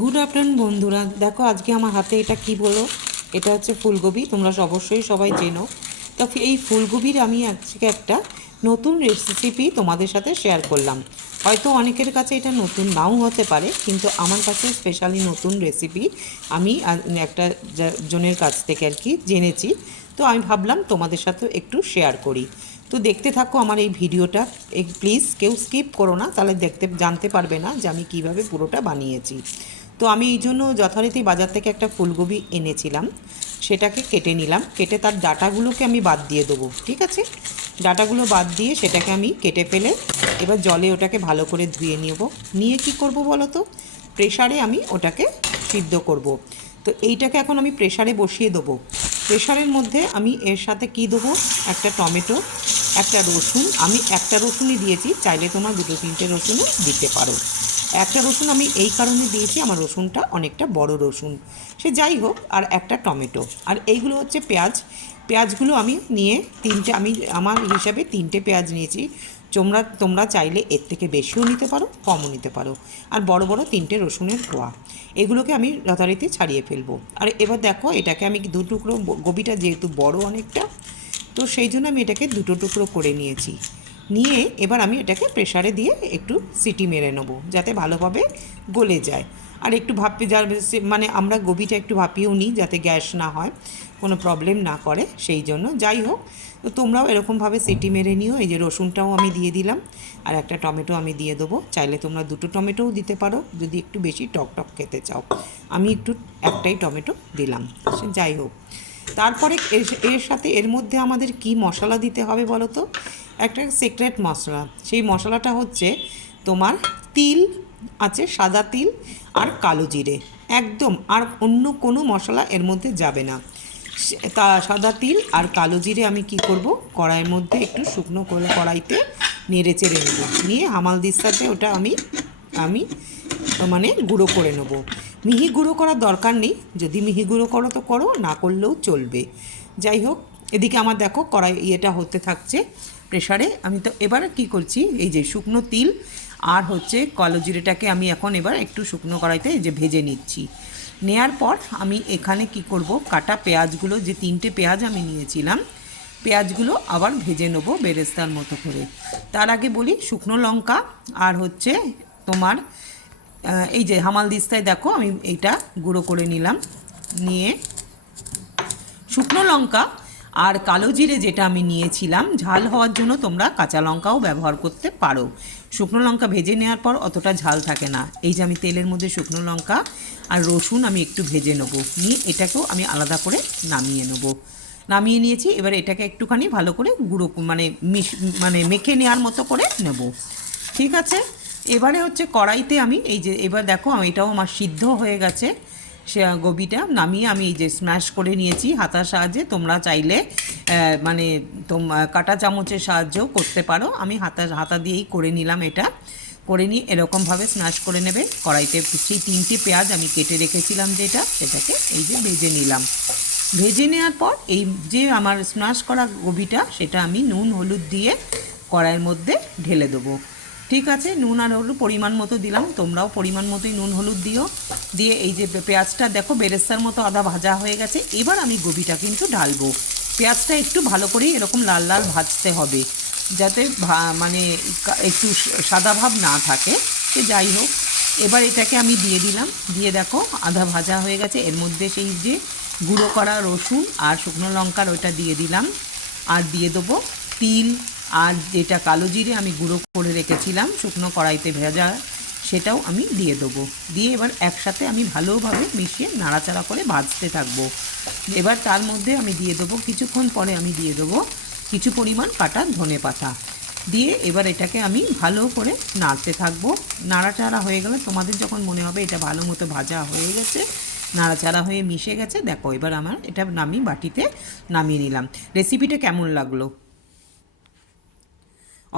Good afternoon বন্ধুরা, দেখো আজকে আমার হাতে এটা কি বলো। এটা হচ্ছে ফুলকপি, তোমরা অবশ্যই সবাই চেনো। তো এই ফুলকপির আমি আজকে একটা নতুন রেসিপি তোমাদের সাথে শেয়ার করলাম। হয়তো অনেকের কাছে এটা নতুন নাও হতে পারে, কিন্তু আমার কাছে স্পেশালি নতুন রেসিপি। আমি একটা জনের কাছ থেকে আর কি জেনেছি। তো আমি ভাবলাম তোমাদের সাথেও একটু শেয়ার করি। তো দেখতে থাকো আমার এই ভিডিওটা। প্লিজ কেউ স্কিপ করো না, তাহলে জানতে পারবে না যে আমি কিভাবে পুরোটা বানিয়েছি। তো আমি এই জন্য যথারীতি বাজার থেকে একটা ফুলকপি এনেছিলাম, সেটাকে কেটে নিলাম। কেটে তার ডাঁটাগুলোকে আমি বাদ দিয়ে দেবো, ঠিক আছে। ডাঁটাগুলো বাদ দিয়ে সেটাকে আমি কেটে ফেলে এবার জলে ওটাকে ভালো করে ধুয়ে নেব। নিয়ে কি করব বলো তো, প্রেশারে আমি ওটাকে সিদ্ধ করব। তো এইটাকে এখন আমি প্রেশারে বসিয়ে দেবো। প্রেশারের মধ্যে আমি এর সাথে কি দেবো, একটা টমেটো, একটা রসুন। আমি একটা রসুনই দিয়েছি, চাইলে তোমরা দুটো তিনটে রসুনও দিতে পারো। একটা রসুন আমি এই কারণে দিয়েছি, আমার রসুনটা অনেকটা বড় রসুন, সে যাই হোক। আর একটা টমেটো, আর এইগুলো হচ্ছে পেঁয়াজ। পেঁয়াজগুলো আমি নিয়ে আমার হিসাবে তিনটে পেঁয়াজ নিয়েছি। তোমরা চাইলে এর থেকে বেশিও নিতে পারো, কমও নিতে পারো। আর বড় বড় তিনটে রসুনের কোয়া, এগুলোকে আমি যথারীতি ছাড়িয়ে ফেলবো। আর এবার দেখো এটাকে আমি দু টুকরো, গোবিটা যেহেতু বড় অনেকটা, তো সেই জন্য আমি এটাকে দুটো টুকরো করে নিয়েছি। নিয়ে এবার আমি এটাকে প্রেশারে দিয়ে একটু সিটি মেরে নেবো, যাতে ভালোভাবে গলে যায়। আর একটু মানে আমরা গোবিটা একটু ভাপিয়েও নিই, যাতে গ্যাস না হয়, কোনো প্রবলেম না করে, সেই জন্য। যাই হোক, তো তোমরাও এরকমভাবে সিটি মেরে নিও। এই যে রসুনটাও আমি দিয়ে দিলাম, আর একটা টমেটো আমি দিয়ে দেবো। চাইলে তোমরা দুটো টমেটোও দিতে পারো যদি একটু বেশি টক টক খেতে চাও। আমি একটাই টমেটো দিলাম, সে যাই হোক। তারপরে এর সাথে এর মধ্যে আমাদের কি মশলা দিতে হবে বলো তো, একটা সিক্রেট মশলা। সেই মশলাটা হচ্ছে তোমার তিল আছে, সাদা তিল আর কালো জিরে, একদম। আর অন্য কোনো মশলা এর মধ্যে যাবে না। তা সাদা তিল আর কালো জিরে আমি কি করব, কড়াইয়ের মধ্যে একটু শুকনো করে কড়াইতে নেড়ে চেড়ে নেব। নিয়ে হামালদিস্তাতে ওটা আমি আমি মানে গুঁড়ো করে নেব। মিহি গুঁড়ো করার দরকার নেই, যদি মিহি গুঁড়ো করো তো করো, না করলেও চলবে। যাই হোক, এদিকে আমার দেখো কড়াই ইয়েটা হতে থাকছে প্রেশারে। আমি তো এবার কি করছি, এই যে শুকনো তিল আর হচ্ছে কালো জিরেটাকে আমি এখন এবার একটু শুকনো কড়াইতে এই যে ভেজে নিচ্ছি। নেয়ার পর আমি এখানে কি করব, কাটা পেঁয়াজগুলো, যে তিনটে পেঁয়াজ আমি নিয়েছিলাম, পেঁয়াজগুলো আবার ভেজে নেবো বেরেস্তার মতো করে। তার আগে বলি, শুকনো লঙ্কা আর হচ্ছে তোমার এই যে হামালদিস্তায় দেখো আমি এইটা গুঁড়ো করে নিলাম। নিয়ে শুকনো লঙ্কা আর কালো জিরে যেটা আমি নিয়েছিলাম, ঝাল হওয়ার জন্য তোমরা কাঁচা লঙ্কাও ব্যবহার করতে পারো। শুকনো লঙ্কা ভেজে নেওয়ার পর অতটা ঝাল থাকে না। এই যে আমি তেলের মধ্যে শুকনো লঙ্কা আর রসুন আমি একটু ভেজে নেবো, নিয়ে এটাকেও আমি আলাদা করে নামিয়ে নিয়েছি। এবার এটাকে একটুখানি ভালো করে গুঁড়ো মানে মেখে নেওয়ার মতো করে নেব, ঠিক আছে। এবারে হচ্ছে কড়াইতে আমি এই যে, এবার দেখো এটাও আমার সিদ্ধ হয়ে গেছে। সে গোবিটা নামিয়ে আমি এই যে স্ম্যাশ করে নিয়েছি হাতার সাহায্যে। তোমরা চাইলে মানে কাঁটা চামচের সাহায্যেও করতে পারো। আমি হাতা দিয়েই করে নিলাম। এটা করে নিয়ে এরকমভাবে স্ম্যাশ করে নেবে কড়াইতে। সেই তিনটে পেঁয়াজ আমি কেটে রেখেছিলাম সেটাকে এই যে ভেজে নিলাম। ভেজে নেওয়ার পর এই যে আমার স্ম্যাশ করা গোবিটা, সেটা আমি নুন হলুদ দিয়ে কড়াইয়ের মধ্যে ঢেলে দেবো, ঠিক আছে। নুন আর হলুদ পরিমাণ মতো দিলাম, তোমরাও পরিমাণ মতোই নুন হলুদ দিও। দিয়ে এই যে পেঁয়াজটা দেখো বেরেস্তার মতো আদা ভাজা হয়ে গেছে। এবার আমি গোবিটা কিন্তু ঢালবো। পেঁয়াজটা একটু ভালো করেই এরকম লাল লাল ভাজতে হবে, যাতে মানে একটু সাদা ভাব না থাকে। সে যাই হোক, এবার এটাকে আমি দিয়ে দিলাম। দিয়ে দেখো আধা ভাজা হয়ে গেছে। এর মধ্যে সেই যে গুঁড়ো করা রসুন আর শুকনো লঙ্কার ওইটা দিয়ে দিলাম। আর দিয়ে দেবো তিল আর যেটা কালো জিরে আমি গুঁড়ো করে রেখেছিলাম শুকনো কড়াইতে ভেজা, সেটাও আমি দিয়ে দেবো। দিয়ে এবার একসাথে আমি ভালোভাবে মিশিয়ে নাড়াচাড়া করে ভাজতে থাকবো। এবার তার মধ্যে আমি দিয়ে দেবো, কিছুক্ষণ পরে আমি দিয়ে দেবো কিছু পরিমাণ কাটা ধনেপাতা। দিয়ে এবার এটাকে আমি ভালো করে নাড়তে থাকবো। নাড়াচাড়া হয়ে গেলে, তোমাদের যখন মনে হবে এটা ভালো মতো ভাজা হয়ে গেছে, নাড়াচাড়া হয়ে মিশে গেছে, দেখো এবার আমার এটা বাটিতে নামিয়ে নিলাম। রেসিপিটা কেমন লাগলো?